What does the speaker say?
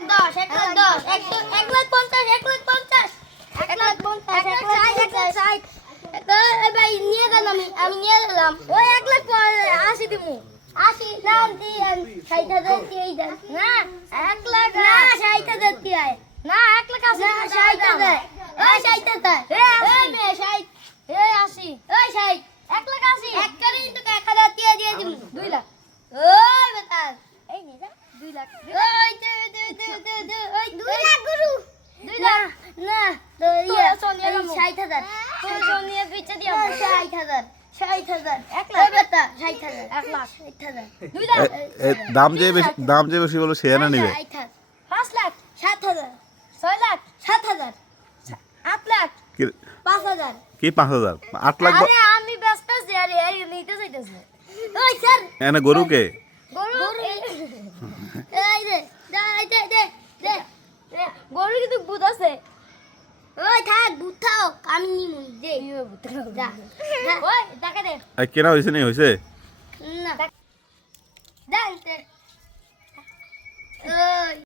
10 1 লাখ 10 1 লাখ 50 1 লাখ 50 1 লাখ 50 1 লাখ 60 ভাই নিয়ে গেলাম আমি নিয়ে গেলাম ওই 1 লাখ 80 দিমু 80 নাম দিন 60,000 দিয়ে দেন না 1 লাখ না 60,000 দিয়ে আয় না 1 লাখ 80 60,000 ওই 60,000 এই মে 60 এই 80 ওই 60 1 লাখ 80 এক করে কিন্তু 1000 দিয়ে দিমু 2 লাখ ওই বেটা এই নে যা 2 লাখ ওই দে ওই 2 লাখ গুরু 2 লাখ না তো ইয়া 60,000 সোনিয়া পিছে দিয়া 60,000 60,000 1 লাখ বেটা 60,000 1 লাখ 60,000 2 লাখ দাম যে বেশি বলো সে না নিবে 5 লাখ 7,000 6 লাখ 7,000 8 লাখ কি 5,000 কি 5,000 8 লাখ আরে আমি ব্যস্ত আছি আরে এই নিতে যাইতেছে ওই স্যার এনে গরুকে গরু এই দে গরু কিন্তু বুধ আছে ওই থাক বুধ থাও আমি নিমু দে যা ওই টাকা দে কেনা হইছে নি হইছে না দেন ওই